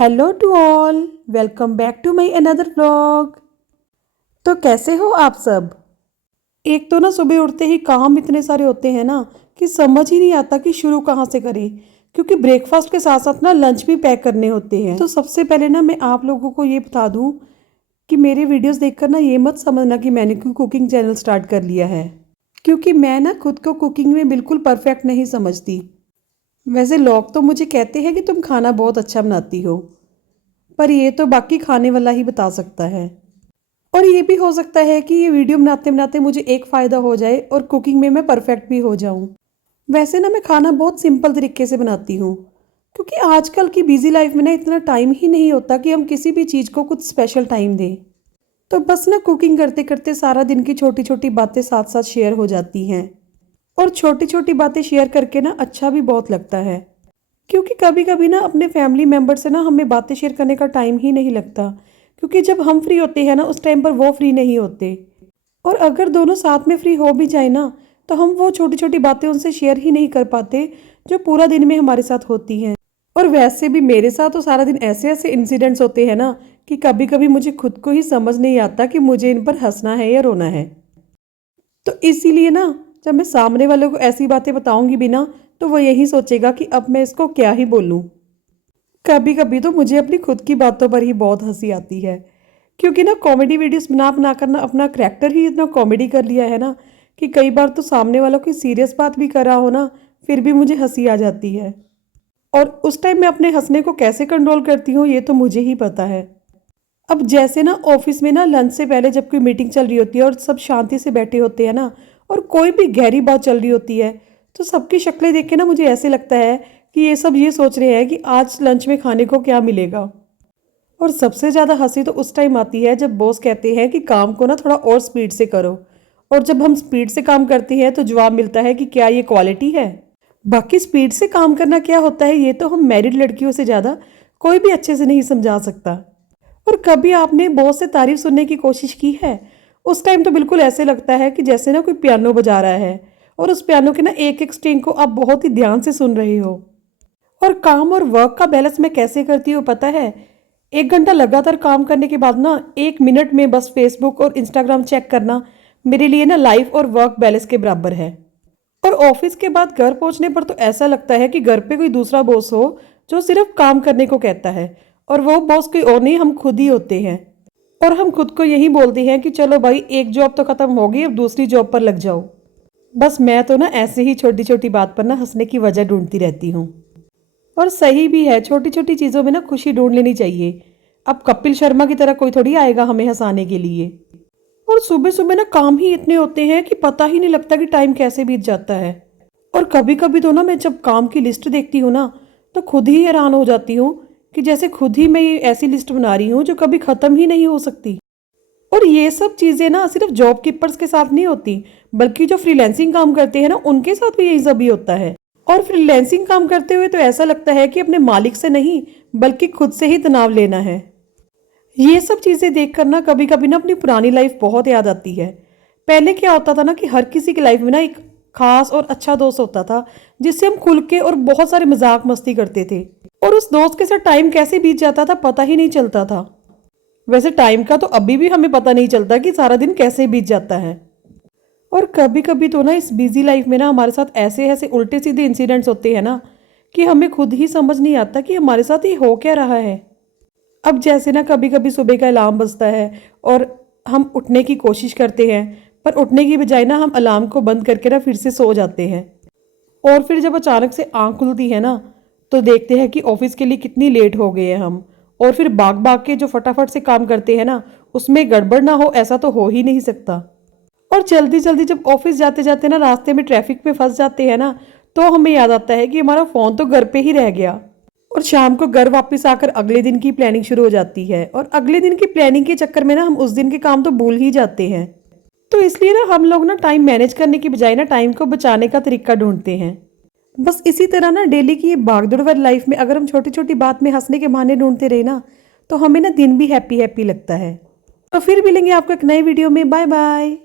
Hello to all, welcome back to my another vlog. तो कैसे हो आप सब। एक तो ना सुबह उठते ही काम इतने सारे होते हैं ना कि समझ ही नहीं आता कि शुरू कहाँ से करें, क्योंकि ब्रेकफास्ट के साथ साथ ना लंच भी पैक करने होते हैं। तो सबसे पहले ना मैं आप लोगों को ये बता दूं कि मेरे वीडियोस देखकर ना ये मत समझना कि मैंने कोई कुकिंग चैनल स्टार्ट कर लिया है, क्योंकि मैं ना खुद को कुकिंग में बिल्कुल परफेक्ट नहीं समझती। वैसे लोग तो मुझे कहते हैं कि तुम खाना बहुत अच्छा बनाती हो, पर ये तो बाकी खाने वाला ही बता सकता है। और ये भी हो सकता है कि ये वीडियो बनाते बनाते मुझे एक फ़ायदा हो जाए और कुकिंग में मैं परफेक्ट भी हो जाऊं। वैसे ना मैं खाना बहुत सिंपल तरीके से बनाती हूँ, क्योंकि आजकल की बिजी लाइफ में ना इतना टाइम ही नहीं होता कि हम किसी भी चीज़ को कुछ स्पेशल टाइम दें। तो बस ना कुकिंग करते करते सारा दिन की छोटी छोटी बातें साथ साथ शेयर हो जाती हैं। और छोटी छोटी बातें शेयर करके ना अच्छा भी बहुत लगता है, क्योंकि कभी कभी ना अपने फैमिली मेम्बर से ना हमें बातें शेयर करने का टाइम ही नहीं लगता, क्योंकि जब हम फ्री होते हैं ना उस टाइम पर वो फ्री नहीं होते। और अगर दोनों साथ में फ्री हो भी जाए ना, तो हम वो छोटी छोटी बातें उनसे शेयर ही नहीं कर पाते जो पूरा दिन में हमारे साथ होती हैं। और वैसे भी मेरे साथ तो सारा दिन ऐसे ऐसे इंसिडेंट्स होते हैं ना कि कभी कभी मुझे खुद को ही समझ नहीं आता कि मुझे इन पर हंसना है या रोना है। तो इसीलिए ना जब मैं सामने वाले को ऐसी बातें बताऊंगी भी ना, तो वो यही सोचेगा कि अब मैं इसको क्या ही बोलूं। कभी कभी तो मुझे अपनी खुद की बातों पर ही बहुत हंसी आती है, क्योंकि ना कॉमेडी वीडियोस बना बना कर ना अपना करैक्टर ही इतना कॉमेडी कर लिया है ना कि कई बार तो सामने वाला कोई सीरियस बात भी कर रहा हो ना, फिर भी मुझे हंसी आ जाती है। और उस टाइम मैं अपने हंसने को कैसे कंट्रोल करती हूँ ये तो मुझे ही पता है। अब जैसे ना ऑफिस में ना लंच से पहले जब कोई मीटिंग चल रही होती है और सब शांति से बैठे होते हैं ना, और कोई भी गहरी बात चल रही होती है, तो सबकी शक्लें देख के ना मुझे ऐसे लगता है कि ये सब ये सोच रहे हैं कि आज लंच में खाने को क्या मिलेगा। और सबसे ज़्यादा हंसी तो उस टाइम आती है जब बॉस कहते हैं कि काम को ना थोड़ा और स्पीड से करो, और जब हम स्पीड से काम करते हैं तो जवाब मिलता है कि क्या ये क्वालिटी है। बाकी स्पीड से काम करना क्या होता है ये तो हम मैरिड लड़कियों से ज़्यादा कोई भी अच्छे से नहीं समझा सकता। और कभी आपने बॉस से तारीफ सुनने की कोशिश की है? उस टाइम तो बिल्कुल ऐसे लगता है कि जैसे ना कोई पियानो बजा रहा है, और उस पियानो के ना एक एक स्ट्रिंग को आप बहुत ही ध्यान से सुन रहे हो। और काम और वर्क का बैलेंस मैं कैसे करती हूँ पता है? 1 घंटा लगातार काम करने के बाद ना 1 मिनट में बस फेसबुक और इंस्टाग्राम चेक करना मेरे लिए ना लाइफ और वर्क बैलेंस के बराबर है। और ऑफिस के बाद घर पहुंचने पर तो ऐसा लगता है कि घर पे कोई दूसरा बॉस हो जो सिर्फ काम करने को कहता है, और वो बॉस कोई और नहीं, हम खुद ही होते हैं। और हम खुद को यही बोलते हैं कि चलो भाई एक जॉब तो खत्म होगी, अब दूसरी जॉब पर लग जाओ। बस मैं तो ना ऐसे ही छोटी छोटी बात पर ना हंसने की वजह ढूंढती रहती हूँ। और सही भी है, छोटी छोटी चीज़ों में ना खुशी ढूंढ लेनी चाहिए। अब कपिल शर्मा की तरह कोई थोड़ी आएगा हमें हंसाने के लिए। और सुबह सुबह ना काम ही इतने होते हैं कि पता ही नहीं लगता कि टाइम कैसे बीत जाता है। और कभी कभी तो ना मैं जब काम की लिस्ट देखती हूँ ना, तो खुद ही हैरान हो जाती हूँ कि जैसे खुद ही मैं ये ऐसी लिस्ट बना रही हूँ जो कभी ख़त्म ही नहीं हो सकती। और ये सब चीज़ें ना सिर्फ जॉब कीपर्स के साथ नहीं होती, बल्कि जो फ्रीलैंसिंग काम करते हैं ना उनके साथ भी यही सब ही होता है। और फ्रीलैंसिंग काम करते हुए तो ऐसा लगता है कि अपने मालिक से नहीं, बल्कि खुद से ही तनाव लेना है। ये सब चीज़ें देखकर ना कभी कभी ना अपनी पुरानी लाइफ बहुत याद आती है। पहले क्या होता था ना कि हर किसी की लाइफ में ना एक खास और अच्छा दोस्त होता था, जिससे हम खुल के और बहुत सारे मजाक मस्ती करते थे। और उस दोस्त के साथ टाइम कैसे बीत जाता था पता ही नहीं चलता था। वैसे टाइम का तो अभी भी हमें पता नहीं चलता कि सारा दिन कैसे बीत जाता है। और कभी कभी तो ना इस बिजी लाइफ में ना हमारे साथ ऐसे ऐसे उल्टे सीधे इंसिडेंट्स होते हैं ना कि हमें खुद ही समझ नहीं आता कि हमारे साथ ये हो क्या रहा है। अब जैसे ना कभी कभी सुबह का अलार्म बजता है और हम उठने की कोशिश करते हैं, पर उठने की बजाय ना हम अलार्म को बंद करके ना फिर से सो जाते हैं। और फिर जब अचानक से आँख खुलती है ना, तो देखते हैं कि ऑफिस के लिए कितनी लेट हो गए हैं हम। और फिर भाग भाग के जो फटाफट से काम करते हैं ना, उसमें गड़बड़ ना हो ऐसा तो हो ही नहीं सकता। और जल्दी जल्दी जब ऑफिस जाते जाते ना रास्ते में ट्रैफिक में फंस जाते हैं ना, तो हमें याद आता है कि हमारा फ़ोन तो घर पे ही रह गया। और शाम को घर वापस आकर अगले दिन की प्लानिंग शुरू हो जाती है, और अगले दिन की प्लानिंग के चक्कर में ना हम उस दिन के काम तो भूल ही जाते हैं। तो इसलिए ना हम लोग ना टाइम मैनेज करने की बजाय ना टाइम को बचाने का तरीका ढूंढते हैं। बस इसी तरह ना डेली की ये भागदौड़ वाली लाइफ में अगर हम छोटी छोटी बात में हंसने के बहाने ढूंढते रहे ना, तो हमें ना दिन भी हैप्पी हैप्पी लगता है। तो फिर मिलेंगे आपको एक नए वीडियो में। Bye bye.